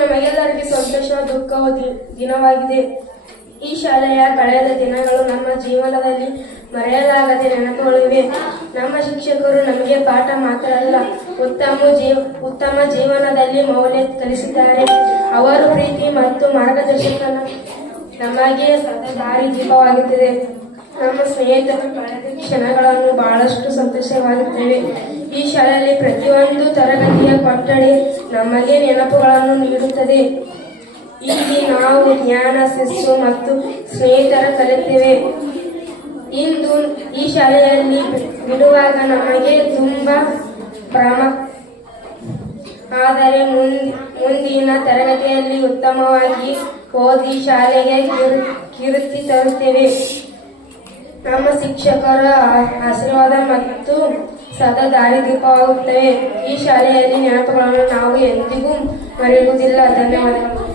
ನಮಗೆಲ್ಲರಿಗೆ ಸಂತೋಷ ದುಃಖವ ದಿನವಾಗಿದೆ. ಈ ಶಾಲೆಯ ಕಳೆದ ದಿನಗಳು ನಮ್ಮ ಜೀವನದಲ್ಲಿ ಮರೆಯಲಾಗದೆ ನೆನಪುಗಳಿವೆ. ನಮ್ಮ ಶಿಕ್ಷಕರು ನಮಗೆ ಪಾಠ ಮಾತ್ರ ಅಲ್ಲ, ಉತ್ತಮ ಜೀವನದಲ್ಲಿ ಮೌಲ್ಯ ಕಲಿಸಿದ್ದಾರೆ. ಅವರ ಪ್ರೀತಿ ಮತ್ತು ಮಾರ್ಗದರ್ಶನ ನಮಗೆ ಸದಾ ದಾರಿ ದೀಪವಾಗುತ್ತದೆ. ನಮ್ಮ ಸ್ನೇಹಿತರು ಕಳೆದ ಕ್ಷಣಗಳನ್ನು ಬಹಳಷ್ಟು ಸಂತೋಷವಾಗಿರುತ್ತೇವೆ. ಈ ಶಾಲೆಯಲ್ಲಿ ಪ್ರತಿಯೊಂದು ತರಗತಿಯ ಕೊಠಡಿ ನಮಗೆ ನೆನಪುಗಳನ್ನು ನೀಡುತ್ತದೆ. ಇಲ್ಲಿ ನಾವು ಜ್ಞಾನ, ಶಿಸ್ತು ಮತ್ತು ಸ್ನೇಹಿತರ ಕಲಿತೇವೆ. ಇಂದು ಈ ಶಾಲೆಯಲ್ಲಿ ಬಿಡುವಾಗ ನಮಗೆ ತುಂಬಾ ಆದರೆ ಮುಂದಿನ ತರಗತಿಯಲ್ಲಿ ಉತ್ತಮವಾಗಿ ಓದಿ ಶಾಲೆಗೆ ಕೀರ್ತಿ ತರುತ್ತೇವೆ. ನಮ್ಮ ಶಿಕ್ಷಕರ ಆಶೀರ್ವಾದ ಮತ್ತು ಸದಾ ದಾರಿದೀಪವಾಗುತ್ತವೆ. ಈ ಶಾಲೆಯಲ್ಲಿ ನೆನಪುಗಳನ್ನು ನಾವು ಎಂದಿಗೂ ಮರೆಯುವುದಿಲ್ಲ. ಧನ್ಯವಾದಗಳು.